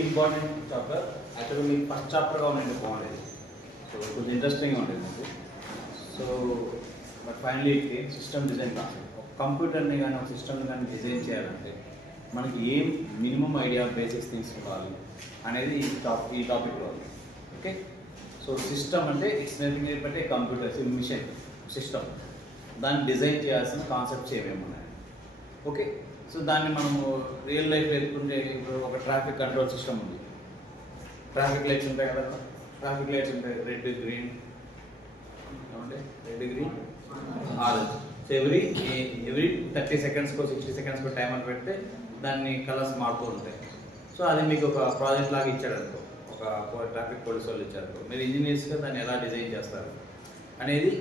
Very important chapter. యాక్చువల్గా మీకు first చాప్టర్గా ఉండే బాగుండేది, సో కొంచెం ఇంట్రెస్టింగ్గా ఉండేది మీకు. So but finally system design కాదు. ఒక కంప్యూటర్ని కానీ ఒక సిస్టమ్ని కానీ డిజైన్ చేయాలంటే మనకి ఏం మినిమం ఐడియా బేసిక్స్ థింగ్స్ ఉండాలి అనేది ఈ టాపిక్లో ఉంది. ఓకే, సో సిస్టమ్ అంటే it's nothing but a computer machine system. దాన్ని డిజైన్ చేయాల్సిన కాన్సెప్ట్స్ ఏమేమి ఉన్నాయి. ఓకే, సో దాన్ని మనము రియల్ లైఫ్ ఎత్తుకుంటే ఇప్పుడు ఒక ట్రాఫిక్ కంట్రోల్ సిస్టమ్ ఉంది. ట్రాఫిక్ లైట్స్ ఉంటాయి కదా, ట్రాఫిక్ లైట్స్ ఉంటాయి, red green orange. So every 30 సెకండ్స్కో 60 సెకండ్స్కో టైం అని పెడితే దాన్ని కలర్స్ మారుతూ ఉంటాయి. సో అది మీకు ఒక ప్రాజెక్ట్ లాగా ఇచ్చాడు అనుకో, ఒక ట్రాఫిక్ పోలీస్ వాళ్ళు ఇచ్చారు, మీరు ఇంజనీర్స్గా దాన్ని ఎలా డిజైన్ చేస్తారు అనేది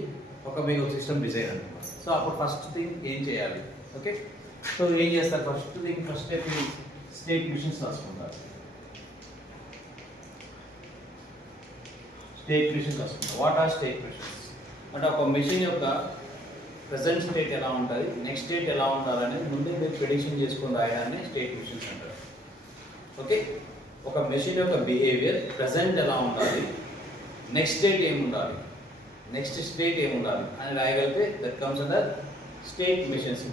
మీకు ఒక సిస్టమ్ డిజైన్ అనమాట. సో అప్పుడు ఫస్ట్ థింగ్ ఏం చేయాలి? ఓకే, సో ఏం చేస్తారు? ఫస్ట్ స్టెప్ స్టేట్ మిషన్స్ రాసుకుంటారు. స్టేట్ మిషన్స్ రాసుకుంటారు. వాట్ ఆర్ స్టేట్ మిషన్స్ అంటే ఒక మెషిన్ యొక్క ప్రజెంట్ స్టేట్ ఎలా ఉంటుంది, నెక్స్ట్ స్టేట్ ఎలా ఉండాలనేది ముందే మీరు ప్రెడిక్షన్ చేసుకుని రాయడాన్ని స్టేట్ మిషన్స్ అంటారు. ఓకే, ఒక మెషిన్ యొక్క బిహేవియర్ ప్రజెంట్ ఎలా ఉండాలి, నెక్స్ట్ స్టేట్ ఏమి ఉండాలి, నెక్స్ట్ స్టేట్ ఏమి ఉండాలి అని రాయగలిగితే that comes under state machines.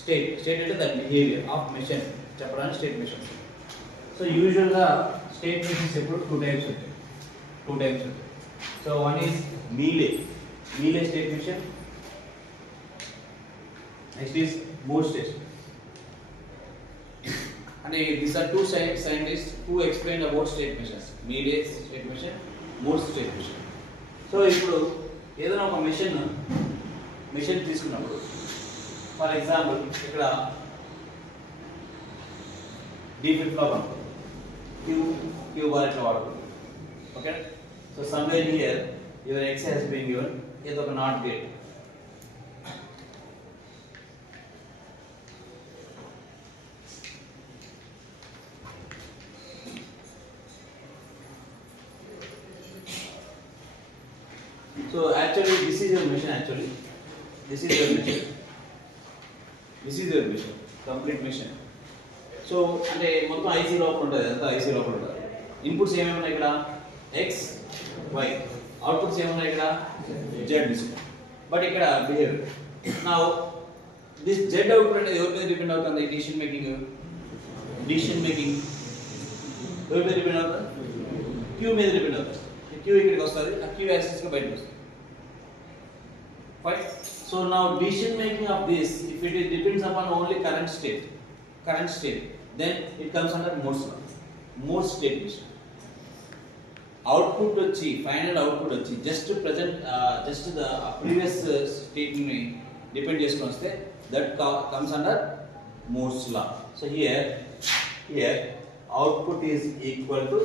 State అంటే దట్ బిహేవియర్ ఆఫ్ మిషన్ చెప్పడానికి స్టేట్ మిషన్స్. సో యూజువల్గా స్టేట్ మిషన్స్ ఎప్పుడు టూ టైప్స్ ఉంటాయి. So one is Mealy state machine, next is mode state. And these are two scientists who explained about state missions, melee state mission, mode state mission. So ఇప్పుడు ఏదైనా ఒక machine తీసుకున్నప్పుడు for example ఇక్కడ D flip flop అనుకో, Q bar ఇట్లా వాడుతుంది. Okay, so somewhere here your X has been given, ఇది ఒక not gate. So actually this is your mission. This is your mission, complete mission. So అంటే మొత్తం IC లోపల ఉంటుంది, అంతా IC లోపల ఉంటుంది. ఇన్పుట్స్ ఏమేమి ఉన్నాయి ఇక్కడ? X, Y. అవుట్పుట్స్ ఏమున్నాయి ఇక్కడ? Z display. బట్ ఇక్కడ behaviour. Now this Z output అనేది ఎవరి మీద డిపెండ్ అవుతుంది? డిసిషన్ మేకింగ్ ఎవరి మీద డిపెండ్ అవుతుంది? Q మీద డిపెండ్ అవుతుంది. Q ఇక్కడికి వస్తుంది, ఆ Q యాక్సిస్ కి బయటకు వస్తుంది. Right? So now decision making of this, if it depends upon only current state, then it comes under mode state mission. Output వచ్చి final output వచ్చి just the previous state ని depend చేసుకొని వస్తే that comes under Moore's law. So here output is equal to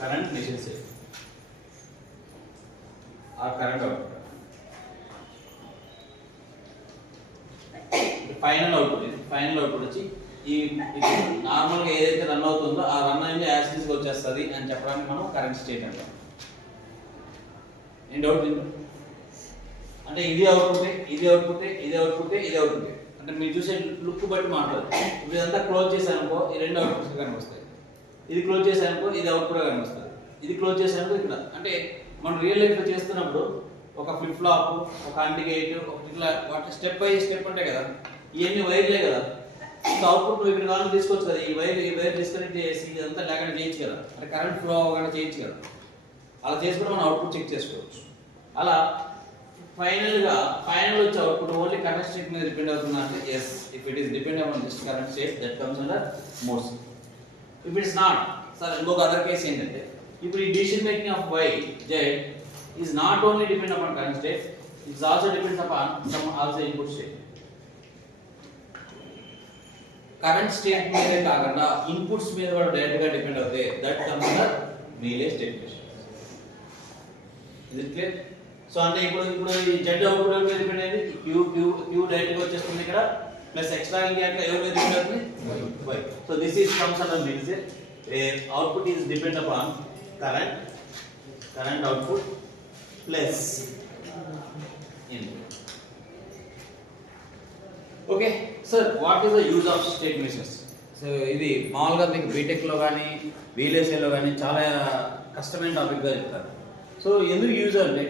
current mission state or current output. Final output వచ్చి ఈ నార్మల్గా ఏదైతే run అవుతుందో ఆ రన్ అనేది యాసిడ్స్కి వచ్చేస్తుంది అని చెప్పడానికి మనం కరెంట్ స్టేట్ అంటాం. ఏం డౌట్ అంటే ఇది అవుట్పుట్ అంటే మీరు చూసే లుక్ బట్టి మాట్లాడదు. ఇప్పుడు ఇదంతా క్లోజ్ చేశానుకో ఈ రెండు అవుట్పుట్స్ కనిపిస్తాయి, ఇది క్లోజ్ చేశానుకో ఇది అవుట్పుట్ కనిపిస్తుంది, ఇది క్లోజ్ చేశానుకో ఇక్కడ. అంటే మనం రియల్ లైఫ్లో చేస్తున్నప్పుడు ఒక ఫ్లిప్ ఫ్లాప్, ఒక అంటిగేట్, ఒక ఇట్లా వాటి స్టెప్ బై స్టెప్ ఉంటాయి కదా, ఇవన్నీ వైర్లే కదా. ఇంకా అవుట్పుట్ నువ్వు ఇక్కడ కావాలి తీసుకోవచ్చు కదా, ఈ వైర్ డిస్కనెక్ట్ చేసి ఇదంతా లేకుండా చేయొచ్చు కదా, అంటే కరెంట్ ఫ్లో అవ్వకుండా చేయొచ్చు కదా. అలా చేసుకుంటే మనం అవుట్పుట్ చెక్ చేసుకోవచ్చు. అలా ఫైనల్ వచ్చే అవుట్పుట్ ఓన్లీ కరెంట్ స్టేట్ మీద డిపెండ్ అవుతుందా అంటే yes, if it is depend on this current state that comes under modes. If it's not, sir ఇంకొక అదర్ కేసు ఏంటంటే ఇప్పుడు ఈ decision making of Y, Z is not only depend upon current state, it also depends upon some also input state. Current state మీదే కాకుండా inputs మీద కూడా direct గా depend అవుతాయి. That comes under Mealy state machine. Is it clear? So అంటే ఇప్పుడు ఈ Z output మీద డిపెండ్ అయ్యింది, Q డైరెక్ట్ గా వచ్చేస్తుంది ఇక్కడ, ప్లస్ ఎక్స్ట్రా ఇంకా ఎవరి మీద డిపెండ్ అవుతుంది? Y. So this is comes under Mealy where output is depend upon current output plus input. Okay, sir, what is the use of state missions? So ఇది మామూలుగా మీకు బీటెక్లో కానీ వీఎల్ఎస్ఏలో కానీ చాలా కష్టమైన టాపిక్గా చెప్తారు. సో ఎందుకు యూజ్ అంటే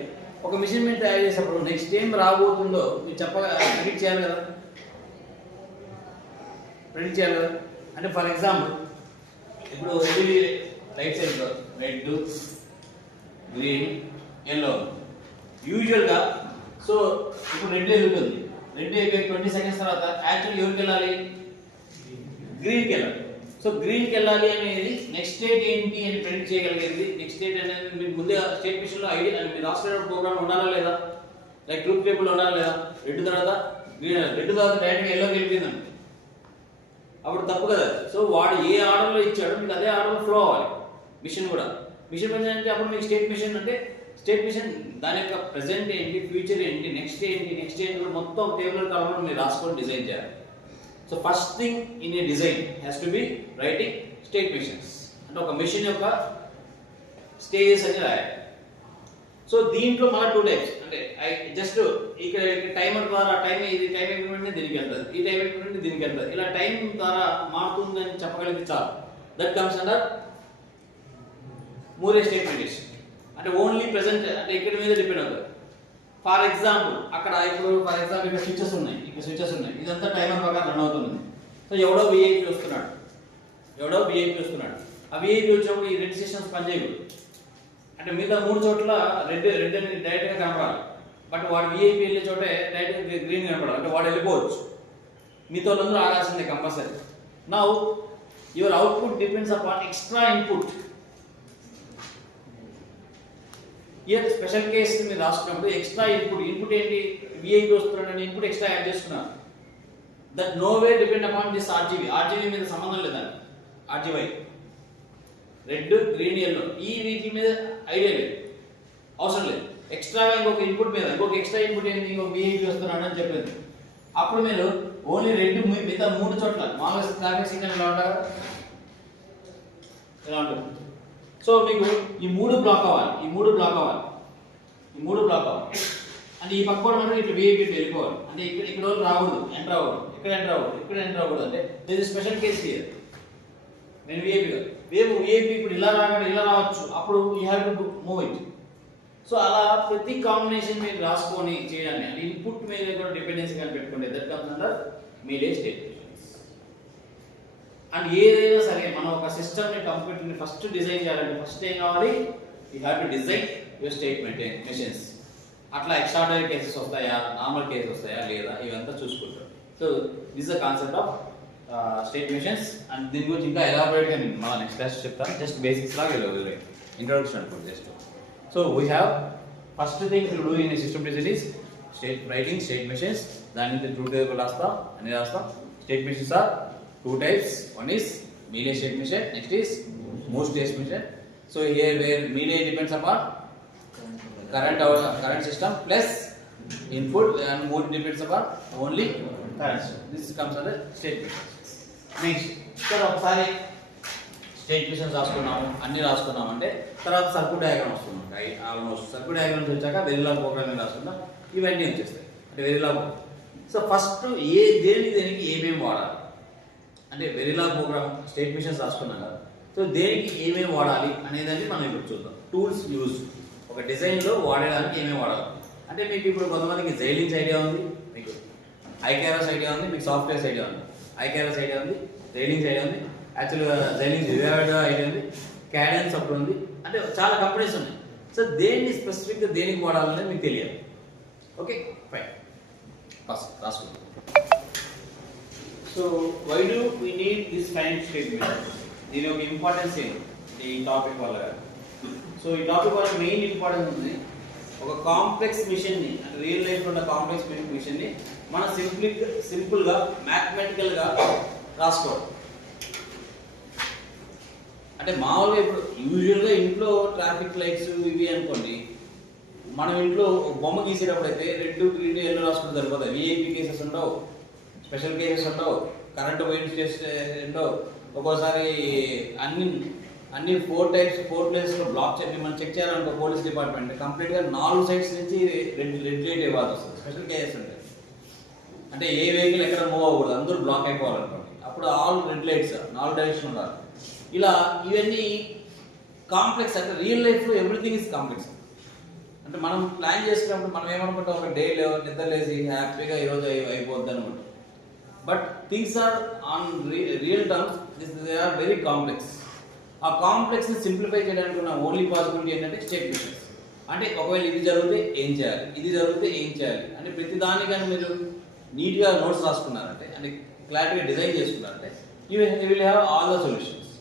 ఒక మిషన్ మీద తయారు చేసేటప్పుడు నెక్స్ట్ ఏం రాబోతుందో మీరు ప్రిడిక్ట్ చేయాలి కదా. ప్రిడిక్ట్ చేయాలి కదా. అంటే ఫర్ ఎగ్జాంపుల్ ఇప్పుడు రైట్ సైడ్లో రెడ్, గ్రీన్, ఎల్లో యూజువల్గా. సో ఇప్పుడు రెడ్ వెళ్తుంది, రెడ్ అయిపోయి 20 సెకండ్స్ తర్వాత యాక్చువల్ ఎవరికి వెళ్ళాలి? గ్రీన్కి వెళ్ళాలి. సో గ్రీన్కి వెళ్ళాలి అనేది నెక్స్ట్ స్టేట్ ఏంటి అని ప్రిడిక్ట్ చేయగలిగేది. నెక్స్ట్ స్టేట్ అనేది మీకు ముందే స్టేట్ మిషన్లో ఐడియా మీరు రాష్ట్ర ప్రోగ్రామ్ ఉండాలా లేదా, లైక్ ట్రూత్ టేబుల్ ఉండాలా లేదా. రెడ్ తర్వాత గ్రీన్, రెడ్ తర్వాత డైరెక్ట్గా ఎల్లోకి వెళ్ళిపోయిందండి, అప్పుడు తప్పు కదా. సో వాడు ఏ ఆర్డర్లో ఇచ్చాడో మీకు అదే ఆర్డర్లో ఫ్లో అవ్వాలి. మిషన్ కూడా మిషన్ మిషన్ అంటే అప్పుడు మీకు స్టేట్ మిషన్ అంటే స్టేట్ మిషన్ దాని యొక్క ప్రెసెంట్ ఏంటి, ఫ్యూచర్ ఏంటి, నెక్స్ట్ ఏంటి కూడా మొత్తం టేబుల్ కాలంలో మీరు రాసుకొని డిజైన్ చేయాలి. So first thing in a design has to be writing state machines. అంటే ఒక మిషన్ యొక్క స్టేజెస్ అని రాయాలి. సో దీంట్లో మళ్ళీ 2 టైప్స్. అంటే జస్ట్ ఇక్కడ టైమర్ ద్వారా టైం ఇంక్రిమెంట్ దీనికి వెళ్తుంది, ఈ టైం ఇంక్రిమెంట్ దీనికి వెళ్తుంది, ఇలా టైం ద్వారా మారుతుందని చెప్పగలిగితే చాలు. That comes under Moore statement. అంటే ఓన్లీ ప్రెసెంట్ అంటే ఇక్కడ మీద డిపెండ్ అవుతుంది. ఫర్ ఎగ్జాంపుల్ అక్కడ ఇప్పుడు ఇక్కడ స్విచెస్ ఉన్నాయి, ఇదంతా టైమర్ ప్రకారం రన్ అవుతుంది. సో ఎవడో విఐపి వస్తున్నాడు, ఆ విఐపి వచ్చినప్పుడు ఈ రెడ్ సెషన్స్ పనిచేయకూడదు. అంటే మిగతా 3 చోట్ల రెడ్ అని డైరెక్ట్గా కనపడాలి. బట్ వాడు విఐపి వెళ్ళే చోటే డైరెక్ట్గా గ్రీన్ కనపడాలి. అంటే వాడు వెళ్ళిపోవచ్చు, మీతో అందరూ ఆగాల్సిందే compulsory. Now your output depends upon extra input. Here special case మీరు రాసుకున్నప్పుడు ఎక్స్ట్రా ఇన్పుట్ ఏంటి? విఐపి వస్తున్నాడని ఇన్పుట్ ఎక్స్ట్రా యాడ్ చేస్తున్నారు. That no way depend upon this RGB మీద సంబంధం లేదండి. ఆర్జీవై రెడ్, గ్రీన్, ఎల్లో ఈ వీటి మీద ఐడియా లేదు, అవసరం లేదు. ఎక్స్ట్రాగా ఇంకొక ఇన్పుట్ మీద ఇంకొక ఎక్స్ట్రా ఇన్పుట్ ఏంటి? ఇంకొక విఐపి వస్తున్నాడు అని చెప్పింది. అప్పుడు మీరు ఓన్లీ రెడ్ మిగతా 3 చోట్ల మామూలుగా ట్రాఫిక్ సిగ్నల్ ఎలా ఉంటుంది. సో మీకు ఈ 3 బ్లాక్ అవ్వాలి. అంటే ఈ పక్క కూడా ఇట్లా విఐపి వెళ్ళిపోవాలి. అంటే ఇక్కడ వాళ్ళు రాకూడదు, ఎంటర్ అవ్వకూడదు, ఇక్కడ ఎంటర్ అవ్వకూడదు. అంటే ఇది స్పెషల్ కేసు హియర్. నేను విఐపి ఇప్పుడు ఇలా రావచ్చు, అప్పుడు you have to move it. So అలా ప్రతి కాంబినేషన్ మీరు రాసుకొని చేయడాన్ని అంటే ఇన్పుట్ మీద కూడా డిపెండెన్సీ కానీ పెట్టుకోండి. That comes under media statements. And ఏదైనా సరే మనం ఒక సిస్టమ్ని కంప్యూటర్ని ఫస్ట్ డిజైన్ చేయాలంటే ఫస్ట్ ఏం కావాలి? You have to design your statement machines. అట్లా ఎక్స్ట్రాడనరీ కేసెస్ వస్తాయా, నార్మల్ కేసెస్ వస్తాయా లేదా, ఇవంతా చూసుకుంటాం. So this the concept of state machines. And దీని గురించి ఇంకా ఎలాబరేట్గా నేను మన నెక్స్ట్ క్లాస్ చెప్తాను. జస్ట్ బేసిక్స్ లాగా ఇంట్రొడక్షన్ అనుకోండి just. So we have first thing to do in system design is writing state machines. దాని నుంచి ట్రూత్ టేబుల్ రాస్తాం. State machines are 2 types. One is media state machine, next is mode state machine. So here where media depends upon current system plus input, and mode depends upon only current system. This comes under state machine. Next ఇక్కడ ఒకసారి state machines రాసుకున్నాం అంటే తర్వాత circuit diagram వస్తుంది. Almost circuit diagrams వచ్చాక వెరిలాగ్ programming రాసుకుంటాం. ఇవన్నీ వచ్చేస్తాయి అంటే వెరిలాగ్. సో ఫస్ట్ దేనికి ఏమేమి వాడాలి అంటే వెరిలాగ్ ప్రోగ్రామ్ స్టేట్ మిషన్స్ రాసుకున్నాం కదా. సో దేనికి ఏమేమి వాడాలి అనేదాన్ని మనం ఇప్పుడు చూద్దాం. టూల్స్ యూజ్ ఒక డిజైన్లో వాడడానికి ఏమేమి వాడాలి అంటే మీకు ఇప్పుడు కొంతమందికి జైలిన్స్ ఐడియా ఉంది, మీకు ఐకేఆర్ఎస్ ఐడియా ఉంది, మీకు సాఫ్ట్వేర్స్ ఐడియా ఉంది. ఐకేఆర్ఎస్ ఐడియా ఉంది, జైలిన్స్ ఐడియా ఉంది, యాక్చువల్గా జైలిన్స్ ఐడియా ఉంది, క్యాడెన్స్ అప్పుడు ఉంది. అంటే చాలా కంపెనీస్ ఉన్నాయి. సో దేన్ని స్పెసిఫిక్గా దేనికి వాడాలనేది మీకు తెలియాలి. ఓకే ఫైన్, ఫస్ట్ రాసుకుందాం. So why do we need this kind statement? దీని యొక్క ఇంపార్టెన్స్ ఏంటి ఈ టాపిక్ వల్ల? సో ఈ టాపిక్ వల్ల మెయిన్ ఇంపార్టెన్స్ ఉంది. ఒక కాంప్లెక్స్ మిషన్ని అంటే రియల్ లైఫ్లో ఉన్న కాంప్లెక్స్ మిషన్ని మనం సింపుల్గా మ్యాథమెటికల్గా రాసుకోవడం. అంటే మామూలుగా ఇప్పుడు యూజువల్గా ఇంట్లో ట్రాఫిక్ లైట్స్ ఇవి అనుకోండి, మనం ఇంట్లో బొమ్మ గీసేటప్పుడు అయితే రెడ్, గ్రీన్, ఎల్లో రాసుకుంటే సరిపోతాయి. విఐపి కేసెస్ ఉండవు, స్పెషల్ కేసెస్ ఉండవు, కరెంట్ వైర్స్ చేస్తే ఉండవు. ఒక్కోసారి అన్ని 4 ప్లేసెస్లో బ్లాక్ చేసి మనం చెక్ చేయాలనుకో పోలీస్ డిపార్ట్మెంట్ కంప్లీట్గా 4 సైడ్స్ నుంచి రెడ్ లైట్ ఇవ్వాల్సి వస్తుంది. స్పెషల్ కేసెస్ ఉంటాయి అంటే ఏ వెహికల్ ఎక్కడ మూవ్ అవ్వకూడదు, అందరూ బ్లాక్ అయిపోవాలనుకోండి. అప్పుడు అప్పుడు ఆల్ రెడ్ లైట్స్, 4 డైరెక్షన్ ఉండాలి. ఇలా ఇవన్నీ కాంప్లెక్స్. అంటే రియల్ లైఫ్లో ఎవ్రీథింగ్ ఇస్ కాంప్లెక్స్. అంటే మనం ప్లాన్ చేసుకున్నప్పుడు మనం ఏమనుకుంటాం, ఒక డే నిద్ర లేసి హ్యాపీగా ఈరోజు అయిపోద్ది అనుకుంటాం. But things are on real terms they are very complex. ఆ కాంప్లెక్స్ని సింప్లిఫై చేయడానికి ఉన్న ఓన్లీ పాసిబిలిటీ ఏంటంటే స్టేట్ క్వశ్చన్స్. అంటే ఒకవేళ ఇది జరిగితే ఏం చేయాలి, ఇది జరిగితే ఏం చేయాలి అంటే ప్రతి దానికని మీరు నీట్గా నోట్స్ రాసుకున్నారంటే, అంటే క్లారిటీగా డిజైన్ చేసుకున్నారంటే you will have all the solutions.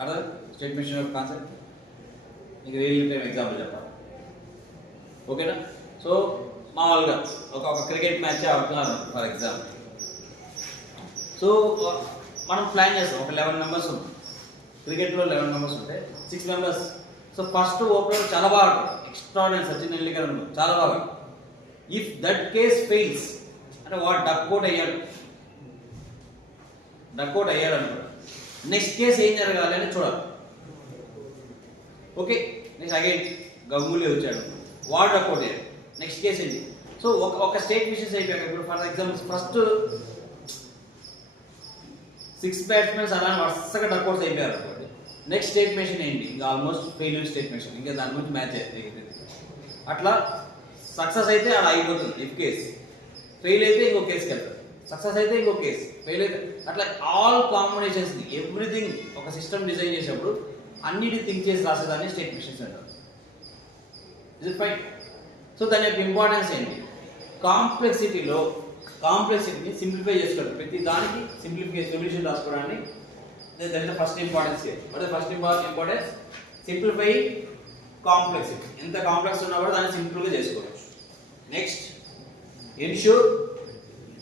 అర్థం స్టేట్ క్వశ్చన్ యొక్క కాన్సెప్ట్. మీకు రియల్ టైం ఎగ్జాంపుల్ చెప్పాలి, ఓకేనా? సో మామూలుగా ఒక క్రికెట్ మ్యాచ్ ఆడుతున్నారు ఫర్ ఎగ్జాంపుల్. సో మనం ప్లాన్ చేస్తాం, ఒక 11 మెంబర్స్ ఉంటాం క్రికెట్లో. 11 మెంబర్స్ ఉంటే 6 మెంబర్స్. సో ఫస్ట్ ఓపెనర్ చాలా బాగా ఎక్స్ట్రాడినరీ సచిన్ టెండూల్కర్ చాలా బాగా. ఇఫ్ దట్ కేస్ ఫెయిల్స్ అంటే వాడు డక్అవుట్ అయ్యాడు అనుకో, నెక్స్ట్ కేసు ఏం జరగాలి అని చూడాలి. ఓకే, నెక్స్ట్ అగైన్ గంగూలీ వచ్చాడు, వాడు డక్అవుట్ అయ్యాడు, నెక్స్ట్ కేసు ఏంటి? సో ఒక స్టేట్ విషయస్ అయిపోయాక ఇప్పుడు ఫర్ ఎగ్జాంపుల్ ఫస్ట్ 6 బ్యాట్స్మెన్స్ అలా వరుసగా డక్అవుట్స్ అయిపోయారు అనుకోండి. నెక్స్ట్ స్టేట్ మెషిన్ ఏంటి? ఇంకా ఆల్మోస్ట్ ఫెయిల్యూర్ స్టేట్ మెషిన్, ఇంకా దాని గురించి మ్యాచ్ అవుతుంది. అట్లా సక్సెస్ అయితే అలా అయిపోతుంది. ఇఫ్ కేస్ ఫెయిల్ అయితే ఇంకో కేసుకి వెళ్తారు, సక్సెస్ అయితే ఇంకో కేసు, ఫెయిల్ అయితే అట్లా ఆల్ కాంబినేషన్స్ని ఎవ్రీథింగ్ ఒక సిస్టమ్ డిజైన్ చేసేప్పుడు అన్నిటి థింక్ చేసి రాసేదాన్ని స్టేట్ మెషిన్స్ అంటారు. Is it fine? సో దాని యొక్క ఇంపార్టెన్స్ ఏంటి? కాంప్లెక్సిటీని సింప్లిఫై చేసుకోవడం, ప్రతి దానికి సింప్లిఫికేషన్ సొల్యూషన్ రాసుకోవడాన్ని that is the first importance here. What is first importance? Simplify complexity. ఎంత కాంప్లెక్స్ ఉన్నా కూడా దాన్ని సింపుల్గా చేసుకోవచ్చు. Next ensure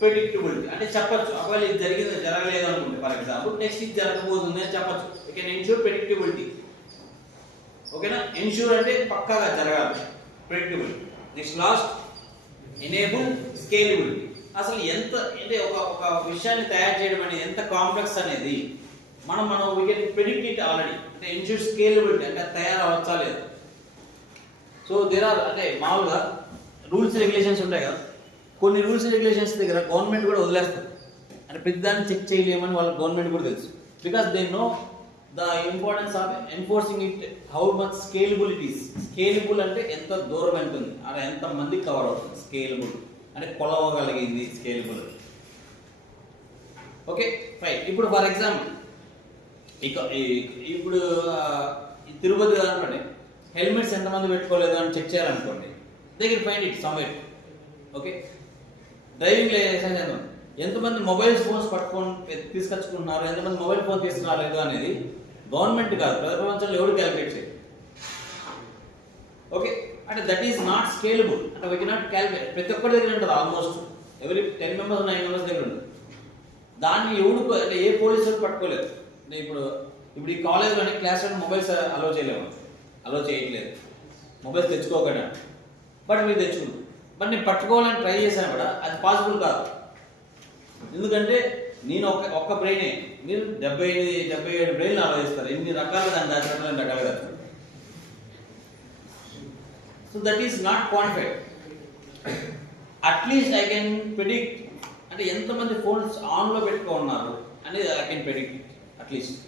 predictability. అంటే చెప్పచ్చు, ఒకవేళ ఇది జరగలేదు అనుకుంటే ఫర్ ఎగ్జాంపుల్ నెక్స్ట్ ఇది జరగబోతుంది అని చెప్పచ్చు. You can ensure predictability. ఓకేనా? ఎన్ష్యూర్ అంటే పక్కాగా జరగాలి, predictability. Next last enable scalability. అసలు ఎంత అంటే ఒక విషయాన్ని తయారు చేయడం అనేది ఎంత కాంప్లెక్స్ అనేది మనం we can predict it already. అంటే ఎన్ష్యూర్ స్కేలబిలిటీ అంటే తయారు అవ్వచ్చా లేదు. సో దేర్ ఆర్ అంటే మామూలుగా రూల్స్ రెగ్యులేషన్స్ ఉంటాయి కదా, కొన్ని రూల్స్ రెగ్యులేషన్స్ దగ్గర గవర్నమెంట్ కూడా వదిలేస్తారు. అంటే ప్రతిదాన్ని చెక్ చేయలేమని వాళ్ళ గవర్నమెంట్ కూడా తెలుసు. Because they know the importance of enforcing it, how much scalable it is. Scalable అంటే ఎంత దూరం ఉంటుంది, అలా ఎంత మందికి కవర్ అవుతుంది. స్కేలబుల్ అంటే కొలవగలిగింది స్కేలబుల్. Okay fine. ఇప్పుడు ఫర్ ఎగ్జాంపుల్ ఇప్పుడు తిరుపతి దాంట్లోనే హెల్మెట్స్ ఎంతమంది పెట్టుకోలేదు అని చెక్ చేయాలనుకోండి, they can find it somewhere. Okay, driving licence ఎంతమంది మొబైల్ ఫోన్స్ తీసుకొచ్చుకుంటున్నారు, ఎంతమంది మొబైల్ ఫోన్ తీసుకురాలేదు అనేది గవర్నమెంట్ కాదు, ప్రపంచంలో ఎవరు క్యాలిక్యులేట్ చేయరు. ఓకే, అంటే దట్ ఈస్ నాట్ స్కేలబుల్. అంటే వీ కెనాట్ క్యాలిక్యులేట్. ప్రతి ఒక్కరి దగ్గర ఉంటుంది, ఆల్మోస్ట్ ఎవరి 10 మెంబర్స్ 9 మెంబర్స్ దగ్గర ఉంటుంది. దాన్ని ఎవడు అంటే ఏ పోలీసులు పట్టుకోలేదు. అంటే ఇప్పుడు ఈ కాలేజ్లోనే క్లాస్ మొబైల్స్ అలో చేయట్లేదు, మొబైల్స్ తెచ్చుకోకుండా. బట్ మీరు తెచ్చుకుంటారు. బట్ నేను పట్టుకోవాలని ట్రై చేశాను కూడా అది పాసిబుల్ కాదు. ఎందుకంటే నేను ఒక్క బ్రెయినే, మీరు 77 బ్రెయిన్లు ఆలోచిస్తారు. ఎన్ని రకాలు దాన్ని దాచిపెట్టాలి, ఎన్ని రకాలుగా దాచిపెట్టాలి. So that is not quantified. At least I can predict అంటే ఎంతమంది ఫోన్స్ ఆన్లో పెట్టుకున్నారు అనేది ఐ కెన్ ప్రెడిక్ట్. అట్లీస్ట్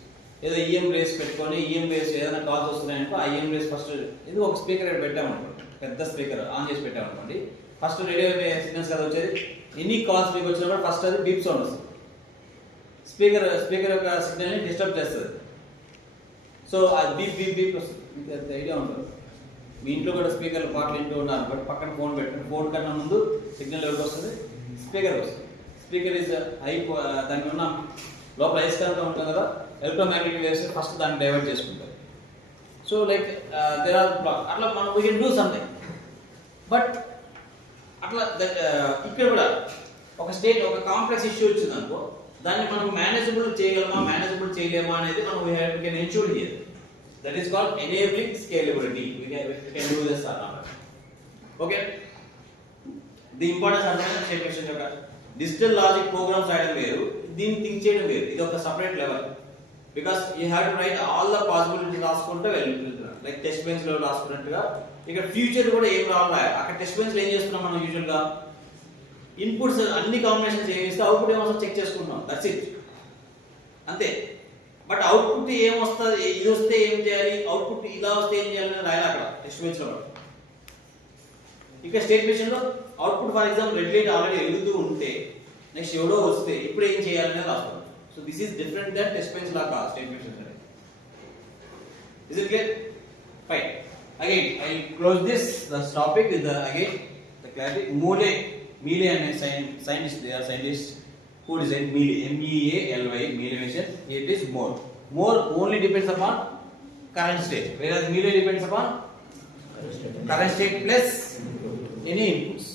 ఏదో ఈఎం రేస్ పెట్టుకొని ఈఎం రేస్ ఏదైనా కాల్స్ వస్తున్నాయనుకో ఆ ఈఎం రేస్ ఫస్ట్ ఇది ఒక స్పీకర్ పెట్టామనుకోండి, పెద్ద స్పీకర్ ఆన్ చేసి పెట్టామనుకోండి, ఫస్ట్ రేడియో సిగ్నల్స్ కదా వచ్చేది. ఎన్ని కాల్స్ మీకు వచ్చినా కూడా ఫస్ట్ అది బీప్ సౌండ్ వస్తుంది. స్పీకర్ యొక్క సిగ్నల్ని డిస్టర్బ్ చేస్తుంది. సో అది బీప్ వస్తుంది. మీకు ఐడియా ఉంటుంది. మీ ఇంట్లో కూడా స్పీకర్లు పాటలు వింటూ ఉన్నారు, బట్ పక్కన ఫోన్ పెట్టండి. ఫోన్ కన్నా ముందు సిగ్నల్ ఎవరికి వస్తుంది? స్పీకర్ వస్తుంది. స్పీకర్ ఇస్ దానికి ఉన్న లోపల అయస్కాంతం ఉంటుంది కదా, ఎలక్ట్రోమాగ్నెటిక్ వేవ్స్ ఫస్ట్ దాన్ని డైవర్ట్ చేసుకుంటారు. సో లైక్ దేర్ ఆర్ అట్లా మనం we can do something. But అట్లా ఇక్కడ కూడా ఒక కాంప్లెక్స్ ఇష్యూ వచ్చింది అనుకో, దాన్ని మనం మేనేజబుల్ చేయలేమా అనేది మనం we can ensure here. That is called enabling scalability. We can do this or not. Okay, the importance అంటే స్టేట్ క్వశ్చన్ యొక్క డిజిటల్ లాజిక్ ప్రోగ్రామ్స్ రాయడం వేరు, దీన్ని థింక్ చేయడం వేరు. ఇది ఒక separate level. Because you have to write all the possibilities రాసుకుంటే వెళ్తున్నారు. లైక్ టెస్ట్ బెంచ్ లో రాసుకున్నట్టుగా ఇక్కడ ఫ్యూచర్ కూడా ఏం రావాలి. అక్కడ టెస్ట్ బెంచ్ లో ఏం చేస్తున్నాం మనం యూజువల్ గా ఇన్పుట్స్ అన్ని కాంబినేషన్స్ ఏమి ఇస్తే అవుట్పుట్ ఏమొస్తుందో చెక్ చేసుకుంటున్నాం, దట్స్ ఇట్, అంతే. బట్ అవుట్పుట్ ఏమొస్తుంది, ఇది వస్తే ఏం చేయాలి, అవుట్పుట్ ఇలా వస్తే ఏం చేయాలని రాయాలి అక్కడ టెస్ట్ బెంచ్లో. ఇక్కడ స్టేట్ మెషిన్లో output for example red light already వెలుగుతూ ఉంటే నెక్స్ట్ ఎవడో వస్తే ఇప్పుడు ఏం చేయాలనేది రాస్తాం. So this is different that test bench లాగా state machine. Is it clear? Fine. Again, I will close this topic with again the clarity. Mealy and scientist, they are scientists who designed Mealy, M-E-A-L-Y, Mealy machine. It is Moore. Moore only depends upon current state, whereas Mealy depends upon current state plus any inputs.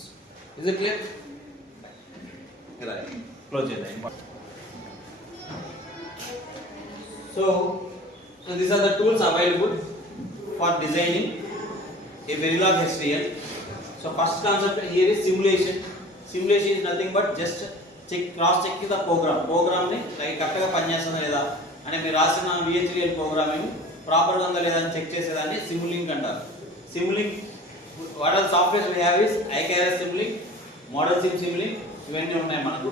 Is it clear? Right. Close it. So these are the tools available for designing a Verilog HCL. So first concept here is simulation. Simulation is nothing but just cross check the program ni correct ga pani chestunda leda ane meer rasina VHDL programming proper ga unda leda ani check chesedanni Simulink antaru. Simulink, what are the softwares we have is iCaras Simulink, Model Sim Simulink, ivanni unnai manaku.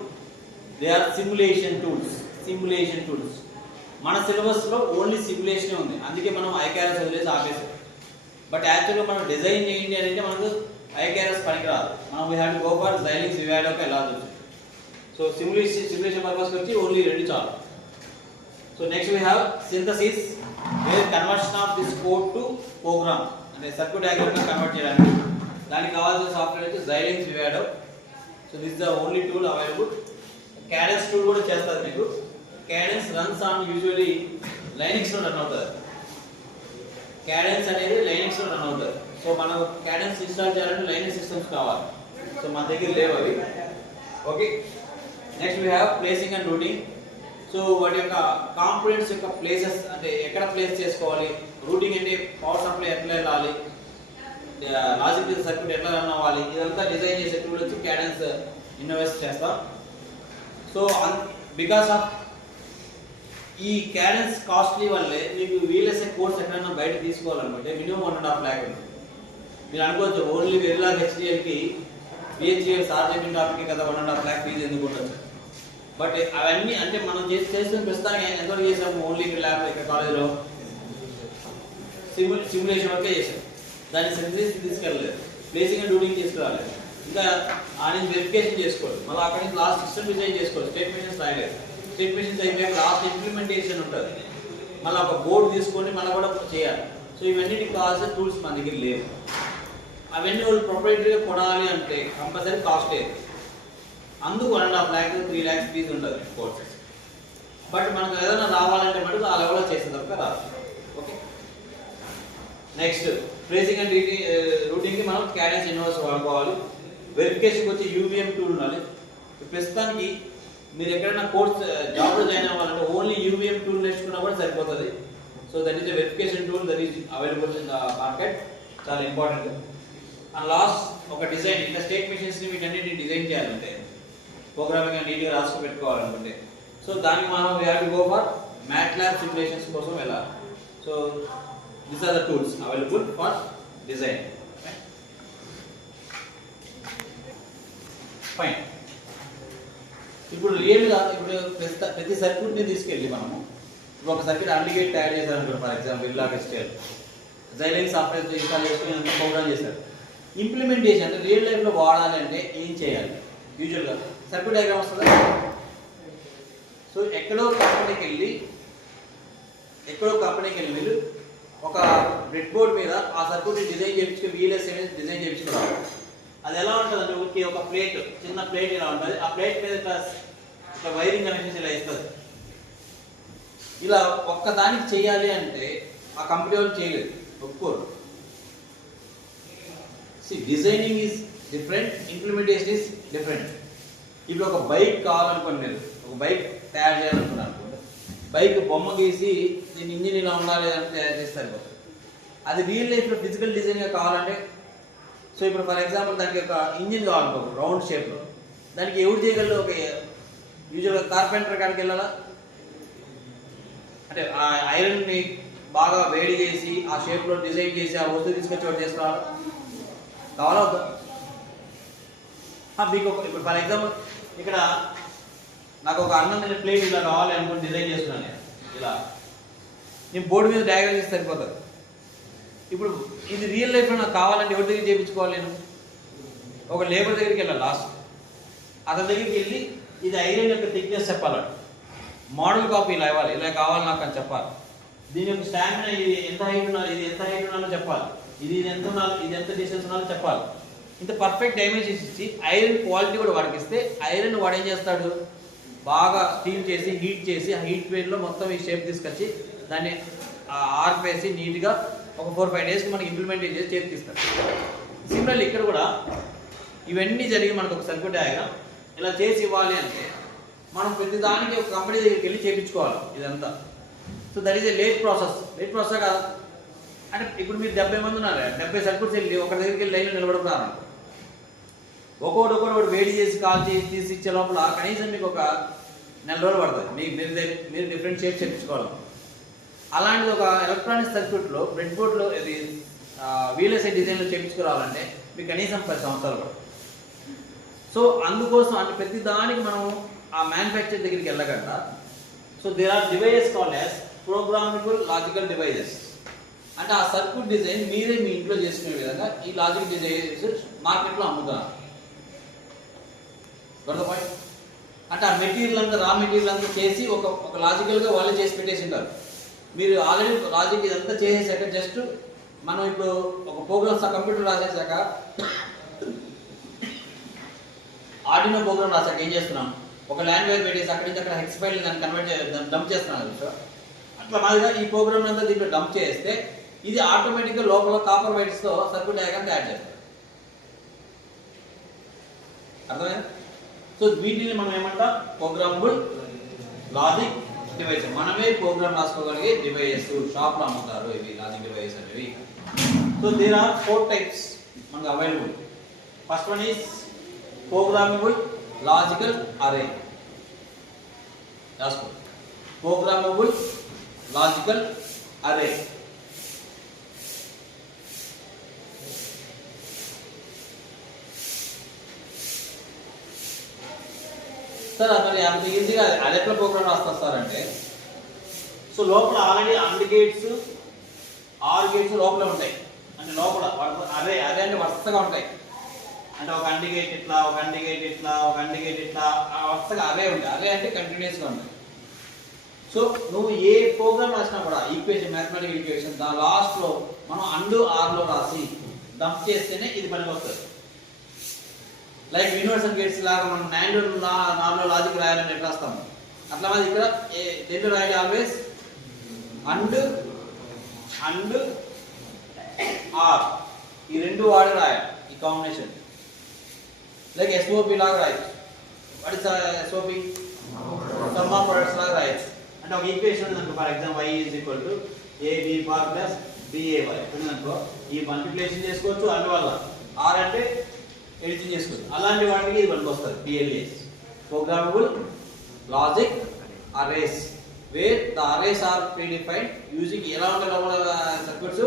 They are simulation tools. మన syllabus లో only simulation ఉంది, అందుకే మనం iCaras వదిలేసి ఆపేసాం. But యాక్చువల్గా మనం design చేయండి అంటే మనకు iCaras పనికిరాదు, మనం we have to go for Xilinx Vivado వెళ్ళాల్సి వచ్చింది. సో సిమ్యులేషన్ పర్పస్ వచ్చి ఓన్లీ రెండు చాలు. So next we have synthesis, where conversion of this code to program, అంటే సర్క్యూట్ డయాగ్రామ్ గా కన్వర్ట్ చేయడానికి దానికి కావాల్సిన సాఫ్ట్వేర్ వచ్చి Xilinx Vivado. So this is the only tool available. Cadence tool కూడా చేస్తారు మీకు. Cadence runs on usually Linux లో రన్ అవుతుంది. Cadence అనేది Linux లో రన్ అవుతుంది. సో మనం Cadence ఇన్స్టాల్ చేయాలంటే Linux సిస్టమ్స్ కావాలి. సో మన దగ్గర లేవు అవి. Okay, next we have placing and routing. So వాటి యొక్క కాంపోనెంట్స్ యొక్క ప్లేసెస్, అంటే ఎక్కడ ప్లేస్ చేసుకోవాలి, రూటింగ్ అంటే పవర్ సప్లై ఎట్లా వెళ్ళాలి, లాజికల్ సర్క్యూట్ ఎట్లా రన్ అవ్వాలి, ఇదంతా డిజైన్ చేసే టూల్ వచ్చి Cadence ఇన్నోవేట్ చేస్తాం. సో బికాస్ ఆఫ్ ఈ Cadence కాస్ట్లీ వల్లే మీకు VLSI కోర్స్ ఎక్కడైనా బయట తీసుకోవాలనుకుంటే మినిమం 1.5 lakh ఉంది. మీరు అనుకోవచ్చు ఓన్లీ Verilog HCL కి VHDL సార్ చెప్పిన టాపిక్ కదా 1.5 lakh ఫీజు ఎందుకు ఉండొచ్చు. బట్ అవన్నీ అంటే మనం చేస్తున్న ప్రస్తుతానికి ఎంతవరకు చేసాము, ఓన్లీ ల్యాబ్ ఇక్కడ కాలేజీలో సిమ్యులేషన్ వరకే చేసాం, దాన్ని సింథసిస్ తీసుకెళ్ళలేదు, ప్లేసింగ్ అండ్ రూటింగ్ తీసుకురాలేదు, ఇంకా ఆ నుంచి వెరిఫికేషన్ చేసుకోవాలి, మళ్ళీ అక్కడి నుంచి లాస్ట్ సిస్టమ్ డిజైన్ చేసుకోవాలి, స్టేట్ మెషిన్స్ రాయలేదు, స్టేట్ మెషిన్స్ అయిపోయాక లాస్ట్ ఇంప్లిమెంటేషన్ ఉంటుంది, మళ్ళీ ఒక బోర్డు తీసుకొని మళ్ళీ కూడా చేయాలి. సో ఇవన్నిటికి కావాల్సిన టూల్స్ మన దగ్గర లేవు. అవన్నీ వాళ్ళు ప్రొపరేటరీగా కొనాలి అంటే కంపల్సరీ కాస్ట్ లేదు, అందుకు 1.5 lakh 3 lakhs ఫీజు ఉంటుంది కోర్సెస్. బట్ మనకు ఏదైనా రావాలంటే మటుకు ఆ లెవెల్లో చేసే తప్ప రాదు. ఓకే, నెక్స్ట్ ప్లేసింగ్ అండ్ రూటింగ్కి మనం Cadence ఇన్నోవేస్ వాడుకోవాలి. వెరిఫికేషన్కి వచ్చి UVM టూల్ ఉండాలి. ప్రస్తుతానికి మీరు ఎక్కడైనా కోర్స్ జాబ్లో జాయిన్ అవ్వాలంటే ఓన్లీ UVM టూల్ నేర్చుకున్నా కూడా సరిపోతుంది. So that is a verification tool that is available in the market, చాలా ఇంపార్టెంట్. అండ్ లాస్ట్ ఒక డిజైన్, ఇంకా స్టేట్ మెషిన్స్ని వీటన్నిటిని డిజైన్ చేయాలంటే ప్రోగ్రామింగ్ నీట్గా రాసుకు పెట్టుకోవాలనుకుంటే సో దానికి మనం we have to go for MATLAB simulations కోసం వెళ్ళాలి. So these are the tools available for design. Fine. ఇప్పుడు రియల్గా ఇప్పుడు ప్రతి సర్క్యూట్ని తీసుకెళ్ళి మనము ఇప్పుడు ఒక సర్క్యూట్ అప్లికేట్ తయారు చేశారనుకోండి, for example Verilog HCL Xilinx software install చేసుకుని అంత ప్రోగ్రామ్ చేశారు. ఇంప్లిమెంటేషన్ అంటే రియల్ లైఫ్లో వాడాలి అంటే ఏం చేయాలి? యూజువల్గా సర్క్యూట్ డయాగ్రామ్ వస్తుందా? సో ఎక్కడో కంపెనీకి వెళ్ళి మీరు ఒక బ్రెడ్ బోర్డ్ మీద ఆ సర్క్యూట్ని డిజైన్ చేయించుకుని VLSI అనేది డిజైన్ చేయించుకోవాలి. అది ఎలా ఉంటుంది అంటే ఒక ప్లేట్, చిన్న ప్లేట్ ఇలా ఉంటుంది, ఆ ప్లేట్ మీద ఇట్లా వైరింగ్ కనెక్షన్స్ ఇలా ఇస్తుంది. ఇలా ఒక్కదానికి చేయాలి అంటే ఆ కంపెనీ వాళ్ళు చేయలేదు, ఒప్పుకోరు. Designing is different, implementation is different. ఇప్పుడు ఒక బైక్ కావాలనుకోండి, మీరు ఒక బైక్ తయారు చేయాలనుకున్నాను అనుకోండి, బైక్ బొమ్మ గీసి దీని ఇంజిన్ ఇలా ఉండాలి అని తయారు చేస్తారు. అది రియల్ లైఫ్లో ఫిజికల్ డిజైన్గా కావాలంటే సో ఇప్పుడు ఫర్ ఎగ్జాంపుల్ దానికి ఒక ఇంజిన్ కావాలనుకో రౌండ్ షేప్లో, దానికి ఎవరు చేయగలరు? ఒక యూజువల్గా కార్పెంటర్ కాడికి వెళ్ళాలా, అంటే ఆ ఐరన్ని బాగా వేడి చేసి ఆ షేప్లో డిజైన్ చేసి ఆ వస్తువు తీసుకొచ్చి ఒకటి చేసుకోవాలి, కావాలా వద్దా? మీకు ఇప్పుడు ఫర్ ఎగ్జాంపుల్ ఇక్కడ నాకు ఒక అన్నం తినే ప్లేట్ ఇలా కావాలి అనుకుని డిజైన్ చేస్తున్నాను నేను ఇలా, నేను బోర్డు మీద డయాగ్రామ్ చేస్తే సరిపోతుంది. ఇప్పుడు ఇది రియల్ లైఫ్లో నాకు కావాలంటే ఎవరి దగ్గర చేయించుకోవాలి, నేను ఒక లేబర్ దగ్గరికి వెళ్ళాలి. లాస్ట్ అతని దగ్గరికి వెళ్ళి ఇది ఐరన్ యొక్క థిక్నెస్ చెప్పాలి, మోడల్ కాపీ ఇలా ఇవ్వాలి, ఇలా కావాలి నాకు అని చెప్పాలి. దీని యొక్క స్టామినా ఇది ఎంత హైట్ ఉండాలి, ఇది ఎంత హైట్ ఉండాలో చెప్పాలి, ఇది ఎంత ఉండాలి, ఇది ఎంత డిస్టెన్స్ ఉండాలో చెప్పాలి. ఇంత పర్ఫెక్ట్ డైమెన్షన్స్ ఇచ్చి ఐరన్ క్వాలిటీ కూడా వాడికిస్తే ఐరన్ వాడు ఏం చేస్తాడు, బాగా స్టీమ్ చేసి హీట్ చేసి ఆ హీట్ వేవ్లో మొత్తం ఈ షేప్ తీసుకొచ్చి దాన్ని ఆర్పేసి నీట్గా ఒక 4-5 డేస్కి మనకి ఇంప్లిమెంట్ చేసి చేతికి ఇస్తాడు. సిమిలర్లీ ఇక్కడ కూడా ఇవన్నీ జరిగి మనకు ఒక సర్క్యూట్ డయాగ్రామ్ ఇలా చేసి ఇవ్వాలి అంటే మనం ప్రతి దానికి ఒక కంపెనీ దగ్గరికి వెళ్ళి చేయించుకోవాలి ఇదంతా. So that is a late process కాదు. అంటే ఇప్పుడు మీరు 70 మంది ఉన్నారు, 70 సర్క్యూట్స్ వెళ్ళి ఒకరి దగ్గరికి వెళ్ళి లైన్లో నిలబడుతున్నారు, ఒక్కొక్కటి వేడి చేసి కాల్ చేసి తీసి ఇచ్చే లోపల కనీసం మీకు ఒక 4 రోజులు పడుతుంది. మీరు డిఫరెంట్ షేప్స్ చేయించుకోవాలి. అలాంటిది ఒక ఎలక్ట్రానిక్ సర్క్యూట్లో బ్రెడ్ బోర్డ్లో ఇది VLSI డిజైన్లో చేయించుకురావాలంటే మీకు కనీసం 10 సంవత్సరాలు పడుతుంది. సో అందుకోసం అంటే ప్రతి దానికి మనం ఆ మ్యానుఫ్యాక్చర్ దగ్గరికి వెళ్ళకుండా, so there are devices called as programmable logical devices. అంటే ఆ సర్క్యూట్ డిజైన్ మీరే మీ ఇంట్లో చేసుకునే విధంగా ఈ లాజిక్ డిజైన్స్ మార్కెట్లో అమ్ముతున్నారు. పాయింట్ అంటే ఆ మెటీరియల్ అంతా రా మెటీరియల్ అంతా చేసి ఒక లాజికల్గా వాళ్ళే చేసి పెట్టేసి ఉంటారు. మీరు ఆల్రెడీ లాజిక్ ఇదంతా చేసేసాక జస్ట్ మనం ఇప్పుడు ఒక ప్రోగ్రామ్స్ కంప్యూటర్ రాసేసాక ఆర్డినో ప్రోగ్రామ్ రాసాక ఏం చేస్తున్నాం, ఒక లాంగ్వేజ్ పెట్టేసి అక్కడి నుంచి అక్కడ హెక్స్ ఫైల్ దాన్ని కన్వర్ట్ డంప్ చేస్తున్నాం. అట్లా మాదిరిగా ఈ ప్రోగ్రామ్ అంతా దీంట్లో డంప్ చేస్తే ఇది ఆటోమేటిక్గా లోపల కాపర్ వైట్స్తో సర్క్యూట్ డయాగ్రామ్ తయారు చేస్తారు. అర్థమైందా? సో వీటిని మనం ఏమంటాం, ప్రోగ్రామబుల్ లాజిక్ డివైస్. మనమే ప్రోగ్రామ్ రాసుకోగలిగే డివైజెస్ షాప్లో అమ్ముతారు ఇవి లాజిక్ డివైస్ అనేవి. సో దేర్ ఆర్ 4 టైప్స్ మనకు available. First one is programmable logical అరే. రాసుకో, ప్రోగ్రామబుల్ లాజికల్ అరే. సార్ మరి అంత ఈజీగా అది ఎట్లా ప్రోగ్రామ్ రాస్తారు సార్ అంటే, సో లోపల already AND gates OR gates లోపల ఉంటాయి. అంటే లోపల అరే అంటే వరుసగా ఉంటాయి. అంటే ఒక AND గేట్ ఇట్లా, ఒక AND గేట్ ఇట్లా, ఒక AND గేట్ ఇట్లా వరుసగా అరే ఉంటాయి. అరే అంటే కంటిన్యూస్గా ఉంటాయి. సో నువ్వు ఏ ప్రోగ్రామ్ రాసినా కూడా ఈక్వేషన్, మ్యాథమెటికల్ ఈక్వేషన్ దా లాస్ట్లో మనం AND ORలో రాసి డంప్ చేస్తేనే ఇది పనికి వస్తుంది. లైక్ యూనివర్సల్ గేట్స్ లాగా మనం నార్లో లాజిక్ రాయాలని ఎట్లా రాస్తాము అట్లా మాది ఇక్కడ దేంట్లో రాయాలి, ఆల్వేస్ AND OR ఈ రెండు వాడి రాయాలి ఈ కాంబినేషన్. లైక్ SOP లాగా రాయొచ్చు. What is SOP? Some of products లాగా రాయొచ్చు. అంటే ఒక ఈక్వేషన్ ఉందనుకో, for example y = AB bar + BAY ఉందనుకో, ఈ మల్టిప్లికేషన్ చేసుకోవచ్చు అందువల్ల R అంటే ఎడిటింగ్ చేసుకోవచ్చు. అలాంటి వాటికి ఇది మనకు వస్తుంది PLAs, programmable logic arrays, where the arrays are predefined using ఎలా ఉంటాయి లోపల సర్క్యూట్స్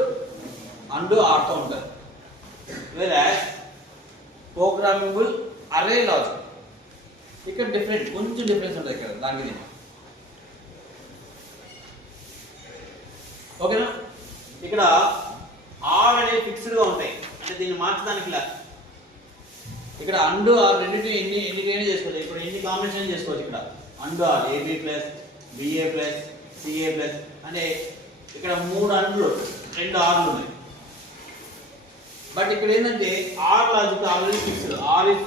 AND ORతో ఉంటాయి. Where as programmable array logic ఇక్కడ డిఫరెంట్, కొంచెం డిఫరెన్స్ ఉంటుంది ఇక్కడ దానికి. ఓకేనా? ఇక్కడ ఆర్ అనేది ఫిక్స్డ్గా ఉంటాయి. అంటే దీన్ని మార్చడానికి ఇలా ఇక్కడ AND OR రెండింటిని ఎన్నికైనా చేసుకోవచ్చు. ఇప్పుడు ఎన్ని కాంబినేషన్ చేసుకోవచ్చు. ఇక్కడ AND OR AB + BA + CA + అంటే ఇక్కడ 3 ANDలు 2 ORలు ఉన్నాయి. బట్ ఇక్కడ ఏంటంటే or logic already fixed, or is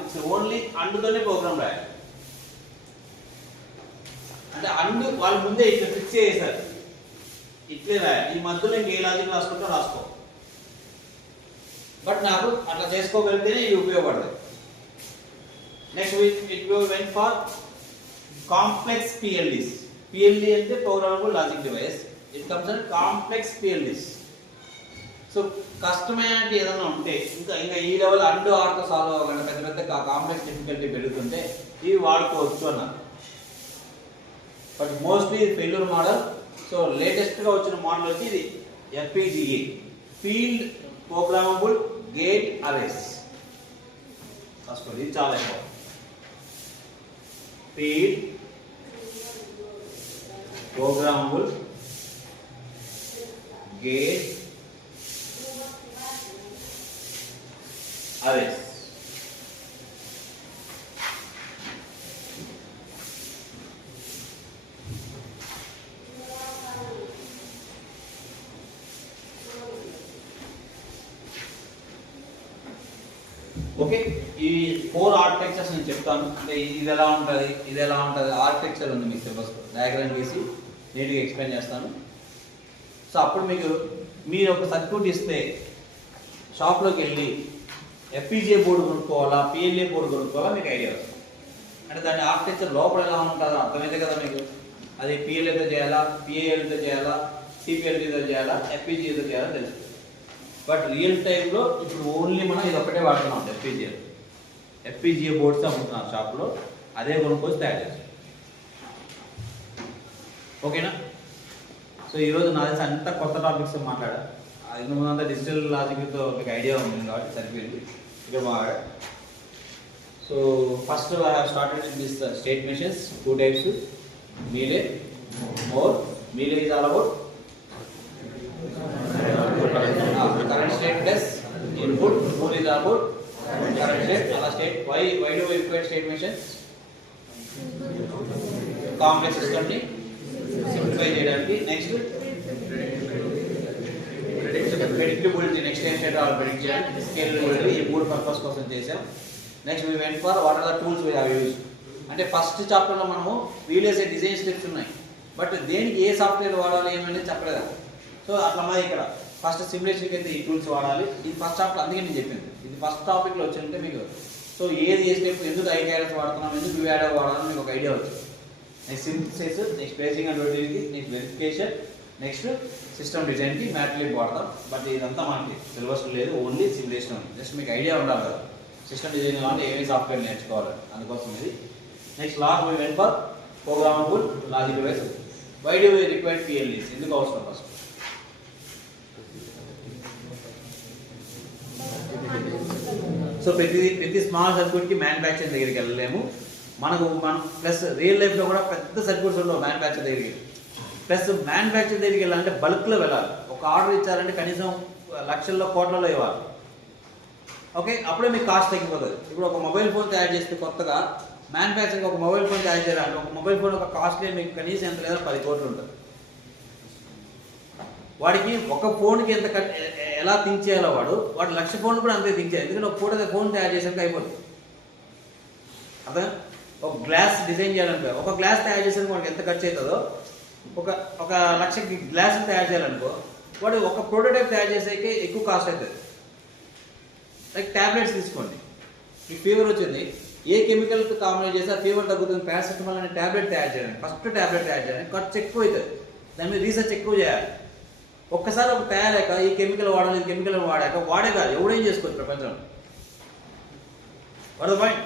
fixed only ANDతోనే ప్రోగ్రామ్ రాయాలి. అంటే AND వాళ్ళు ముందే ఇట్లా ఫిక్స్ చేశారు, ఇట్లే రాయాలి. ఈ మధ్యలో ఇంకే లాజిక్ రాసుకుంటూ రాసుకో. బట్ నాకు అట్లా చేసుకోగలిగితేనే ఇది ఉపయోగపడుతుంది. Next it went for complex PLDs. PLD అంటే programmable logic device. It comes and complex PLDs. So customized ఏదైనా ఉంటే ఇంకా ఈ లెవెల్ AND ORతో సాల్వ్ అవ్వకుండా పెద్ద కాంప్లెక్స్ డిఫికల్టీ పెరుగుతుంటే ఇవి వాడుకోవచ్చు అన్నారు. బట్ మోస్ట్లీ ఇది ఫెయిల్యూర్ మోడల్. సో లేటెస్ట్గా వచ్చిన మోడల్ వచ్చి ఇది FPGA, field programmable gate arrays. రాసుకోండి, ఇది చాలా ఎక్కువ. Feed programmable gate arrays. Okay, ఈ 4 ఆర్కిటెక్చర్స్ నేను చెప్తాను. అంటే ఇది ఎలా ఉంటుంది, ఇది ఎలా ఉంటుంది, ఆర్కిటెక్చర్ ఉంది మీ సిలబస్, డయాగ్రామ్ గీసి నీట్గా ఎక్స్ప్లెయిన్ చేస్తాను. సో అప్పుడు మీరు ఒక సర్క్యూట్ ఇస్తే షాప్లోకి వెళ్ళి FPGA బోర్డు కొనుక్కోవాలా, PLA బోర్డు కొనుక్కోవాలా మీకు ఐడియా వస్తుంది. అంటే దాని ఆర్కిటెక్చర్ లోపల ఎలా ఉంటుందో అర్థమైతే కదా మీకు. అది PLAతో చేయాలా, PALతో చేయాలా, CPLTతో చేయాలా, FPGAతో చేయాలా తెలుస్తుంది. బట్ రియల్ టైంలో ఇప్పుడు ఓన్లీ మనం ఇది ఒకటే వాడుతున్నాం FPGA బోర్డ్స్ అమ్ముతున్నాం షాప్లో, అదే కొనుక్కొచ్చి తయారు చేస్తాం. ఓకేనా? సో ఈరోజు నా తెలిసి అంతా కొత్త టాపిక్స్ మాట్లాడా. ఇంత ముందంతా డిజిటల్ లాజిక్తో మీకు ఐడియా ఉంది కాబట్టి సరిపోయింది. ఇక బాగా so first I have started with this state machines, 2 types, Mealy, Moore. Mealy is all about current state plus input, more is about current state. Ala state, why do we require state machines? Complex system ni simplify cheyadaniki. Next predictability, next time state all predict cheyali, scalability, ee mood purpose kosam chesam. Next we went for what are the tools we have used. అంటే first chapter లో మనము వీలేసే design steps ఉన్నాయి, but దేనికి ఏ software వాడాలి ఏమనేది చెప్పలేదు. So అట్లా మరి ఇక్కడ ఫస్ట్ సిమ్యులేషన్కి అయితే ఈ టూల్స్ వాడాలి. ఇది ఫస్ట్ చాప్టర్, అందుకే నేను చెప్పింది ఇది ఫస్ట్ టాపిక్లో వచ్చిందంటే మీకు. సో ఏది ఏ స్టెప్, ఎందుకు ITRS వాడుతున్నాం, ఎందుకు VADO వాడాలని మీకు ఒక ఐడియా వచ్చింది. Next synthesis, next basing and రొటీన్కి, నెక్స్ట్ వెరిఫికేషన్, నెక్స్ట్ సిస్టమ్ డిజైన్కి MATLAB వాడతాం. బట్ ఇదంతా మనకి సిలబస్ లేదు, ఓన్లీ సిమ్యులేషన్ ఉంది. జస్ట్ మీకు ఐడియా ఉండాలి కదా సిస్టమ్ డిజైన్ అంటే ఏమేమి సాఫ్ట్వేర్ నేర్చుకోవాలి, అందుకోసం ఇది. Next last we went for programmable logic devices. Why do we require PLDs? ఎందుకు అవసరం ఫస్ట్? సో ప్రతి స్మాల్ సర్క్యూట్కి మ్యానుఫ్యాక్చర్ దగ్గరికి వెళ్ళలేము. మనం ప్లస్ రియల్ లైఫ్లో కూడా పెద్ద సర్క్యూట్స్ ఉండవు మ్యానుఫ్యాక్చర్ దగ్గరికి. ప్లస్ మ్యానుఫ్యాక్చర్ దగ్గరికి వెళ్ళాలంటే బల్క్లో వెళ్ళాలి. ఒక ఆర్డర్ ఇచ్చారంటే కనీసం లక్షల్లో కోట్లలో ఇవ్వాలి. ఓకే, అప్పుడే మీకు కాస్ట్ తగ్గిపోతుంది. ఇప్పుడు ఒక మొబైల్ ఫోన్ తయారు చేస్తే కొత్తగా మ్యానుఫ్యాక్చరింగ్ ఒక మొబైల్ ఫోన్ తయారు చేయాలంటే ఒక మొబైల్ ఫోన్ ఒక కాస్ట్లీ మీకు కనీసం ఎంత లేదా 10 కోట్లు ఉంటుంది. వాడికి ఒక ఫోన్కి ఎంత ఎలా థింక్ చేయాలో వాడు 1,00,000 ఫోన్ కూడా అంతే థింక్ చేయాలి. ఎందుకంటే ఒక ఫోన్ తయారు చేసాక అయిపోతుంది. అదే ఒక గ్లాస్ డిజైన్ చేయాలనుకో, ఒక గ్లాస్ తయారు చేసేందుకు మనకి ఎంత ఖర్చు అవుతుందో, ఒక 1,00,000 గ్లాస్ తయారు చేయాలనుకో వాడు ఒక ప్రోటోటైప్ తయారు చేసేకి ఎక్కువ కాస్ట్ అవుతుంది. లైక్ ట్యాబ్లెట్స్ తీసుకోండి, మీకు ఫీవర్ వచ్చింది, ఏ కెమికల్కి కాంబినేట్ చేస్తే ఆ ఫీవర్ తగ్గుతుంది, పారాసిటమాల్ అనే ట్యాబ్లెట్ తయారు చేయాలి. ఫస్ట్ ట్యాబ్లెట్ తయారు చేయాలి, ఖర్చు ఎక్కువ అవుతుంది, దాని మీద రీసెర్చ్ ఎక్కువ చేయాలి. ఒక్కసారి ఒక తయారాక ఈ కెమికల్ వాడాలి, ఈ కెమికల్ వాడాక వాడే కాదు ఎవడేం చేసుకోవచ్చు ప్రపంచంలో. What the point?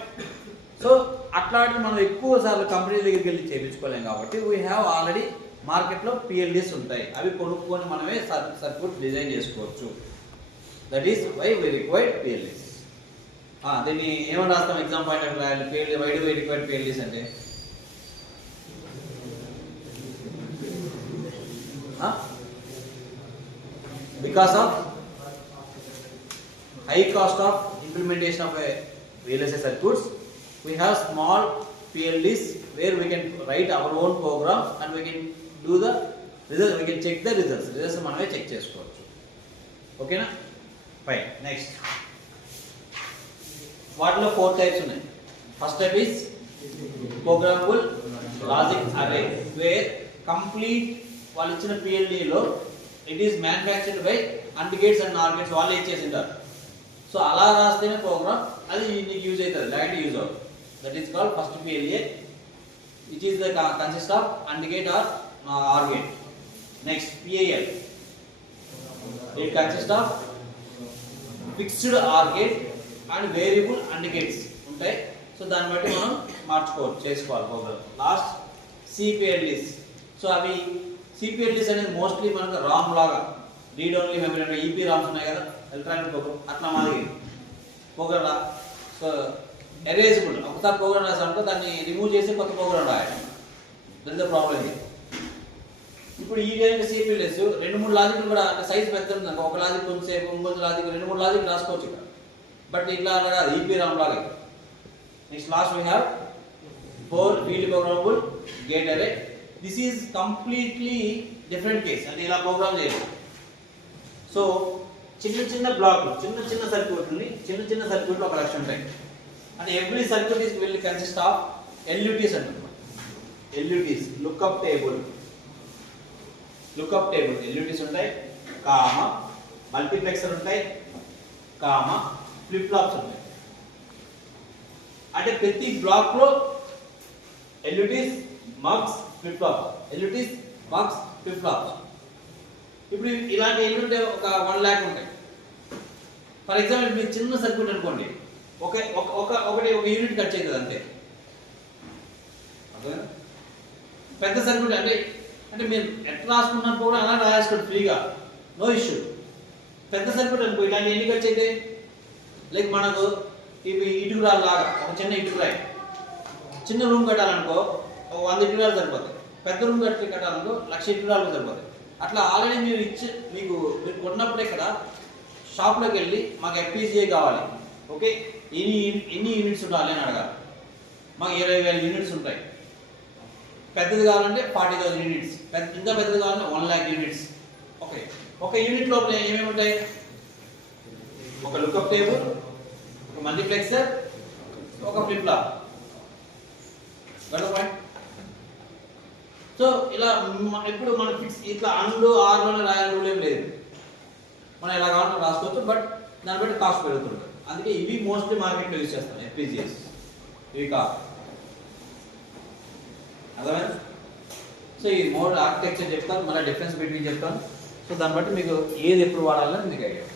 సో అట్లాంటివి మనం ఎక్కువ సార్లు కంపెనీ దగ్గరికి వెళ్ళి చేయించుకోలేం కాబట్టి వీ హ్యావ్ ఆల్రెడీ మార్కెట్లో PLDs ఉంటాయి. అవి కొనుక్కొని మనమే సర్క్యూట్ డిజైన్ చేసుకోవచ్చు. That is why we required PLDs. దీన్ని ఏమని రాస్తాం exam point of PLD, why do we required PLDs అంటే because of high cost of implementation of a VLSI circuits, we have small PLDs where we can write our own program and we can do the results, we can check the results maname check chesukovachu. Okay na? Fine. Next, వాటిలో 4 types ఉన్నాయి. First type is programmable logic array, where complete వాళ్ళు ఇచ్చిన PLD లో it is manufactured by AND gates and NOR gates వాళ్ళే ఇచ్చేసింటారు. So అలా రాస్తేనే programme అది నీకు use అవుతుంది, డైరెక్ట్ యూజ్ అవుతుంది. That is called first PLA, which is the consist of AND gate or OR gate. Next PAL, it consist of fixed OR gate and variable AND gates ఉంటాయి. So దాన్ని బట్టి మనం చేసుకోవాలి program. Last CPLDs. So అవి CPLDs అనేది mostly మనకు RAM లాగా read only memory EPROMs ఉన్నాయి కదా, ఎలక్ట్రానిక్ ప్రోగ్రామ్, అట్లా మాదిరి ప్రోగ్రామ్. So erasable. ఒకసారి ప్రోగ్రామ్ రాసామనుకో దాన్ని రిమూవ్ చేసి కొత్త ప్రోగ్రామ్ రాయాలి. That is the problem. ఇప్పుడు ఈ విధంగా సిపిఎల్ఎస్ 2-3 లాజిక్లు కూడా అంటే సైజ్ పెద్ద ఉంది అనుకో, ఒక లాజిక్ కొంచెంసేపు ఇంకొంచెం లాజిక్ 2-3 లాజిక్ రాసుకోవచ్చు ఇక్కడ. బట్ ఇట్లా కాదు, ఈపీ రామ్ లాగా. Next last we have 4 field programmable gate array. This is completely different case. అంటే ఇలా ప్రోగ్రామ్ చేయాలి. సో చిన్న చిన్న బ్లాక్లు, చిన్న చిన్న సర్క్యూట్లు ఒక లక్ష ఉంటాయి. అంటే every circuit is will consist of LUTs అంటున్నాం. LUTs లుక్అప్ టేబుల్ LUTs ఉంటాయి, కామ మల్టీప్లెక్సర్ ఉంటాయి, కామ ఫ్లిప్ ఫ్లాప్స్ ఉంటాయి. అంటే ప్రతి బ్లాక్ లో LUTs mugs flip flops, LUTs mugs flip flops. ఇప్పుడు ఇలాంటి ఎన్ని ఉంటాయి? ఒక 1 lakh ఉంటాయి. ఫర్ ఎగ్జాంపుల్ మీరు చిన్న సర్క్యూట్ అనుకోండి, ఒకటి యూనిట్ ఖర్చు అవుతుంది అంతే. పెద్ద సర్క్యూట్ అంటే మీరు ఎట్లా రాసుకున్నప్పుడు కూడా అలా రాసుకోండి ఫ్రీగా, నో ఇష్యూ. పెద్ద సర్క్యూట్ అనుకో ఇలాంటి ఎన్ని ఖర్చు అయితే, లైక్ మనకు ఇవి ఇటుకురాలు లాగా, ఒక చిన్న ఇటుకురాయి, చిన్న రూమ్ కట్టాలనుకో 100 ఇటుకురాలు సరిపోతాయి. పెద్ద రూమ్ కట్టాలనుకో 1,00,000 ఇటుకురాలు సరిపోతాయి. అట్లా ఆల్రెడీ మీరు కొన్నప్పుడు ఇక్కడ షాప్లోకి వెళ్ళి మాకు FPGA కావాలి, ఓకే, ఎన్ని యూనిట్స్ ఉండాలి అని అడగాలి. మాకు 20,000 యూనిట్స్ ఉంటాయి. పెద్దది కావాలంటే 40,000 యూనిట్స్, ఇంకా పెద్దది కావాలంటే 1 lakh యూనిట్స్. ఓకే, ఒక యూనిట్ లోపల ఏమేమి ఉంటాయి? ఒక లుక్అప్ టేబుల్, ఒక మల్టీప్లెక్సర్, ఒక ఫ్లిప్ ఫ్లాప్. పాయింట్. సో ఇలా ఇప్పుడు మనం ఫిక్స్ ఇట్లా అండ్లు ఆర్లోనే రాయాలి రూల్ ఏం లేదు. మనం ఎలా కావాలంటే రాసుకోవచ్చు. బట్ దాన్ని బట్టి కాస్ట్ పెరుగుతుంటుంది. అందుకే ఇవి మోస్ట్లీ మార్కెట్లో యూజ్ చేస్తాం, FPGAs. ఇవి కాదు, అర్థమైంది? సో ఈ మోడ్ ఆర్కిటెక్చర్ చెప్తాను, మళ్ళీ డిఫరెన్స్ బిట్వీన్ చెప్తాను. సో దాన్ని బట్టి మీకు ఏది ఎప్పుడు వాడాలని మీకు ఐడియా.